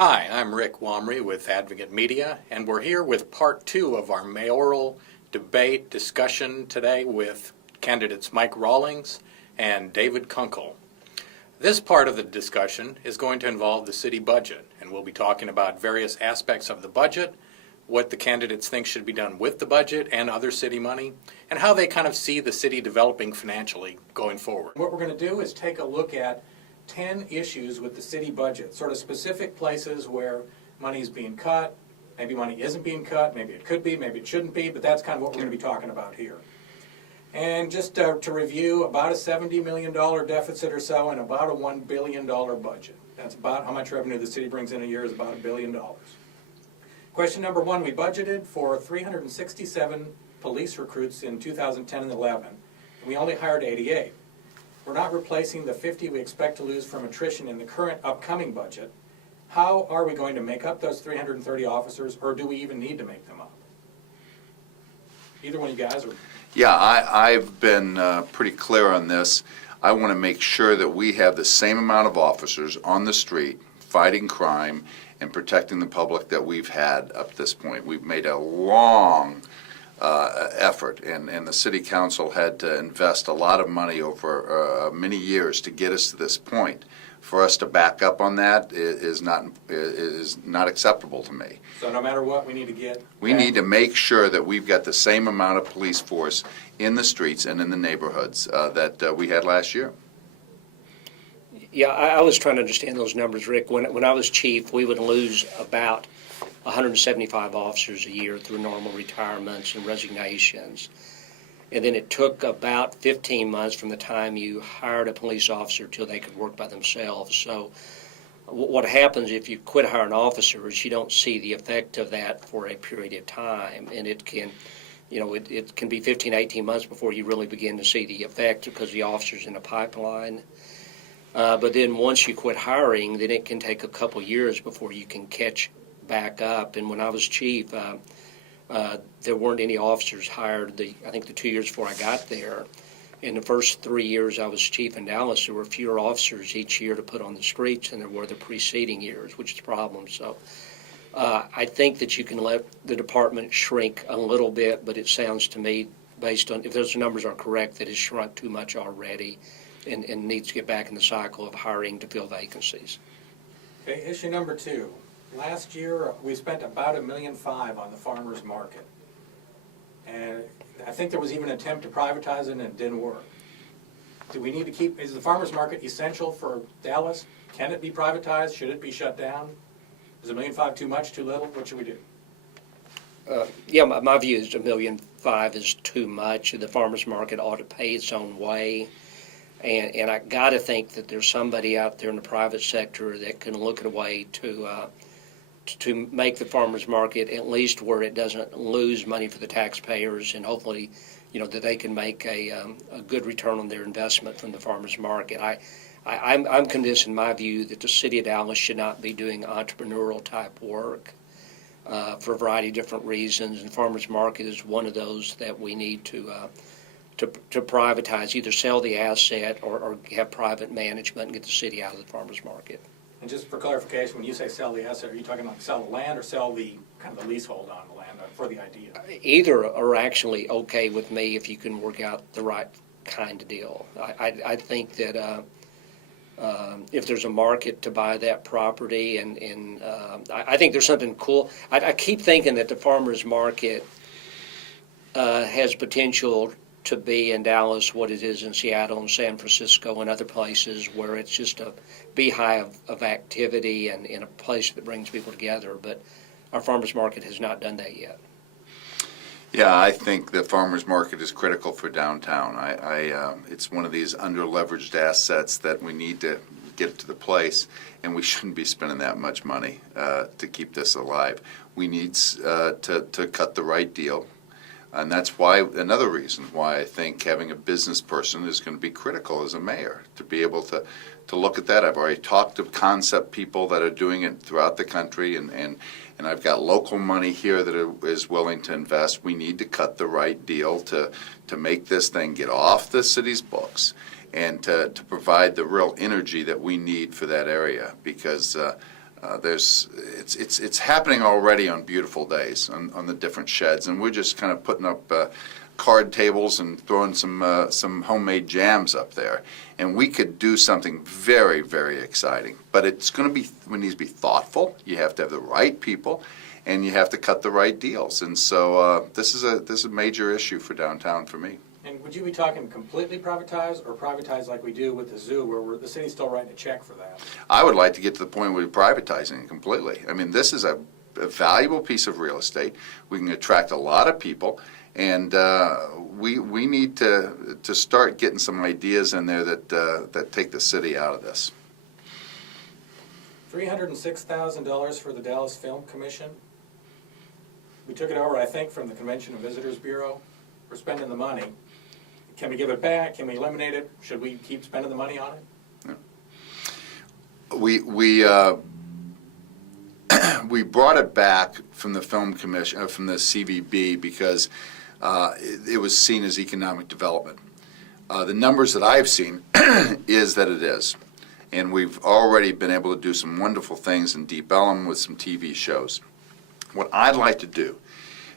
Hi, I'm Rick Womry with Advocate Media, and we're here with part two of our mayoral debate discussion today with candidates Mike Rawlings and David Kunkle. This part of the discussion is going to involve the city budget, and we'll be talking about various aspects of the budget, what the candidates think should be done with the budget and other city money, and how they kind of see the city developing financially going forward. What we're going to do is take a look at 10 issues with the city budget, sort of specific places where money is being cut, maybe money isn't being cut, maybe it could be, maybe it shouldn't be, but that's kind of what we're going to be talking about here. And just to review, about a $70 million deficit or so and about a $1 billion budget. That's about how much revenue the city brings in a year, is about $1 billion. Question number one, we budgeted for 367 police recruits in 2010 and 11. And we only hired 88. We're not replacing the 50 we expect to lose from attrition in the current upcoming budget. How are we going to make up those 330 officers, or do we even need to make them up? Either one of you guys? Or Yeah, I've been pretty clear on this. I want to make sure that we have the same amount of officers on the street fighting crime and protecting the public that we've had up to this point. We've made a long effort, and the city council had to invest a lot of money over many years to get us to this point. For us to back up on that is not acceptable to me. So no matter what, we need to get... We need to make sure that we've got the same amount of police force in the streets and in the neighborhoods that we had last year. Yeah, I was trying to understand those numbers, Rick. When I was chief, we would lose about 175 officers a year through normal retirements and resignations. And then it took about 15 months from the time you hired a police officer till they could work by themselves. So what happens if you quit hiring officers, you don't see the effect of that for a period of time. And it can, it can be 15, 18 months before you really begin to see the effect because the officer's in a pipeline. But then once you quit hiring, then it can take a couple years before you can catch back up. And when I was chief, there weren't any officers hired. I think the 2 years before I got there, in the first 3 years I was chief in Dallas, there were fewer officers each year to put on the streets than there were the preceding years, which is a problem. So I think that you can let the department shrink a little bit, but it sounds to me, based on if those numbers are correct, that it's shrunk too much already and needs to get back in the cycle of hiring to fill vacancies. Okay, issue number two. Last year, we spent about $1.5 million on the farmers market. And I think there was even an attempt to privatize it and it didn't work. Do we need to keep, is the farmers market essential for Dallas? Can it be privatized? Should it be shut down? Is $1.5 million too much, too little? What should we do? Yeah, my view is $1.5 million is too much. The farmers market ought to pay its own way. And I got to think that there's somebody out there in the private sector that can look at a way to make the farmers market at least where it doesn't lose money for the taxpayers, and hopefully, that they can make a good return on their investment from the farmers market. I'm convinced in my view that the city of Dallas should not be doing entrepreneurial type work for a variety of different reasons, and the farmers market is one of those that we need to privatize, either sell the asset or have private management and get the city out of the farmers market. And just for clarification, when you say sell the asset, are you talking about sell the land or sell the kind of the leasehold on the land for the idea? Either are actually okay with me if you can work out the right kind of deal. I think that if there's a market to buy that property, and I think there's something cool. I keep thinking that the farmers market has potential to be in Dallas what it is in Seattle and San Francisco and other places where it's just a beehive of activity and in a place that brings people together. But our farmers market has not done that yet. Yeah, I think the farmers market is critical for downtown. It's one of these under-leveraged assets that we need to get to the place, and we shouldn't be spending that much money to keep this alive. We need to cut the right deal. And that's why, another reason why I think having a business person is going to be critical as a mayor, to be able to look at that. I've already talked to concept people that are doing it throughout the country, and I've got local money here that is willing to invest. We need to cut the right deal to make this thing get off the city's books and to provide the real energy that we need for that area, because It's happening already on beautiful days on the different sheds, and we're just kind of putting up card tables and throwing some homemade jams up there, and we could do something very, very exciting. But we need to be thoughtful. You have to have the right people, and you have to cut the right deals. And so this is a major issue for downtown for me. And would you be talking completely privatize or privatize like we do with the zoo, where the city's still writing a check for that? I would like to get to the point where we're privatizing it completely. I mean, this is a valuable piece of real estate. We can attract a lot of people, and we need to start getting some ideas in there that take the city out of this. $306,000 for the Dallas Film Commission. We took it over, I think, from the Convention and Visitors Bureau. We're spending the money. Can we give it back? Can we eliminate it? Should we keep spending the money on it? We brought it back from the Film Commission, from the CVB, because it was seen as economic development. The numbers that I've seen is that it is. And we've already been able to do some wonderful things in Deep Ellum with some TV shows. What I'd like to do,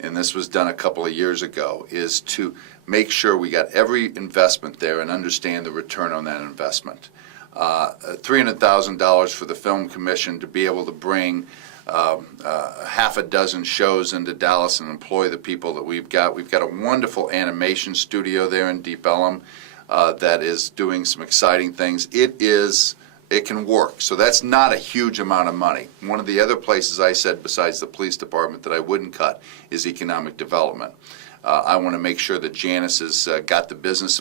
and this was done a couple of years ago, is to make sure we got every investment there and understand the return on that investment. $300,000 for the Film Commission to be able to bring half a dozen shows into Dallas and employ the people that we've got. We've got a wonderful animation studio there in Deep Ellum that is doing some exciting things. It can work. So that's not a huge amount of money. One of the other places I said, besides the police department, that I wouldn't cut is economic development. I want to make sure that Janice has got the business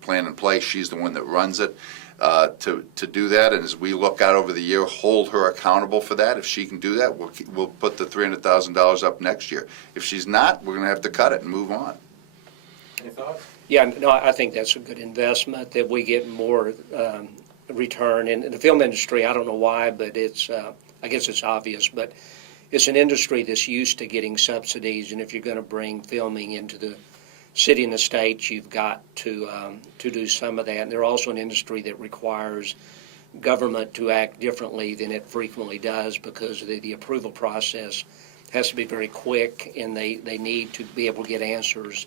plan in place. She's the one that runs it to do that. And as we look out over the year, hold her accountable for that. If she can do that, we'll put the $300,000 up next year. If she's not, we're going to have to cut it and move on. Any thoughts? Yeah, no, I think that's a good investment, that we get more return. In the film industry, I don't know why, but I guess it's obvious, but it's an industry that's used to getting subsidies, and if you're going to bring filming into the city and the state, you've got to do some of that. And they're also an industry that requires government to act differently than it frequently does, because the approval process has to be very quick, and they need to be able to get answers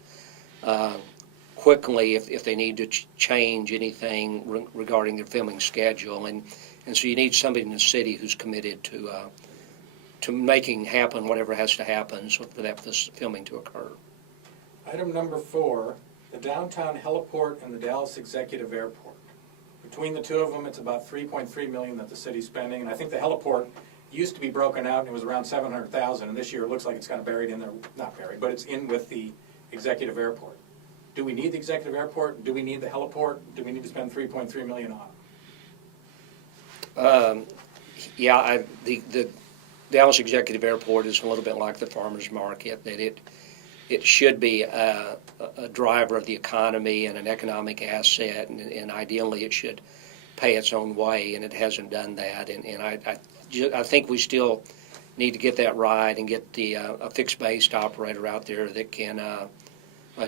quickly if they need to change anything regarding their filming schedule. And so you need somebody in the city who's committed to making happen whatever has to happen so for that filming to occur. Item number 4, the downtown heliport and the Dallas Executive Airport. Between the two of them, it's about $3.3 million that the city's spending, and I think the heliport used to be broken out and it was around $700,000, and this year it looks like it's kind of buried in there, not buried, but it's in with the Executive Airport. Do we need the Executive Airport? Do we need the heliport? Do we need to spend $3.3 million on it? Yeah, the Dallas Executive Airport is a little bit like the farmers market, that it should be a driver of the economy and an economic asset, and ideally it should pay its own way, and it hasn't done that. And I think we still need to get that right and get a fixed-based operator out there that can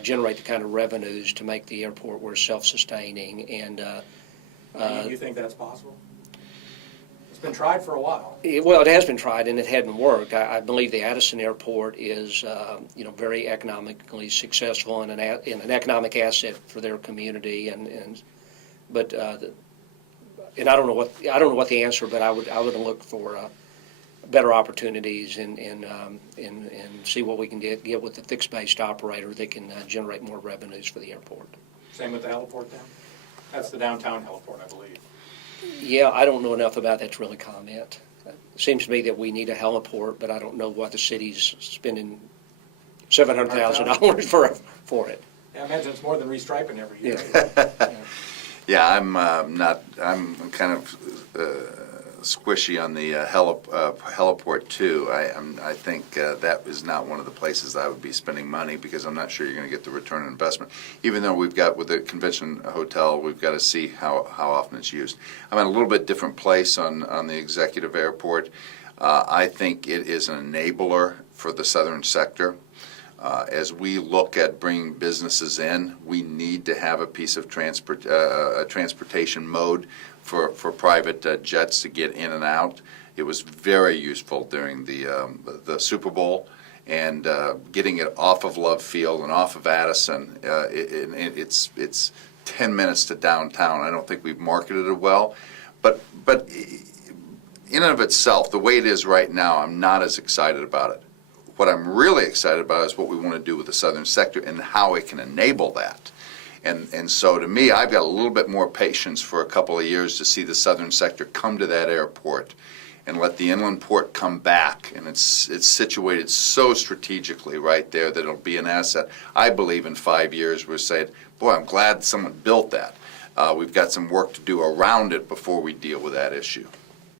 generate the kind of revenues to make the airport more self-sustaining. And Do you think that's possible? It's been tried for a while. Well, it has been tried, and it hadn't worked. I believe the Addison Airport is, very economically successful and an economic asset for their community. But I don't know what the answer, but I would look for better opportunities and see what we can get with the fixed-based operator that can generate more revenues for the airport. Same with the heliport then? That's the downtown heliport, I believe. Yeah, I don't know enough about that to really comment. It seems to me that we need a heliport, but I don't know what the city's spending $700,000 for it. Yeah, I imagine it's more than restriping every year. Yeah, I'm kind of squishy on the heliport too. I think that is not one of the places I would be spending money, because I'm not sure you're going to get the return on investment. Even though we've got, with the convention hotel, we've got to see how often it's used. I'm in a little bit different place on the executive airport. I think it is an enabler for the southern sector. As we look at bringing businesses in, we need to have a piece of transportation mode for private jets to get in and out. It was very useful during the Super Bowl, and getting it off of Love Field and off of Addison. It's 10 minutes to downtown. I don't think we've marketed it well, but in and of itself, the way it is right now, I'm not as excited about it. What I'm really excited about is what we want to do with the southern sector and how it can enable that. And so to me, I've got a little bit more patience for a couple of years to see the southern sector come to that airport and let the inland port come back. And it's situated so strategically right there that it'll be an asset. I believe in 5 years we're saying, boy, I'm glad someone built that. We've got some work to do around it before we deal with that issue.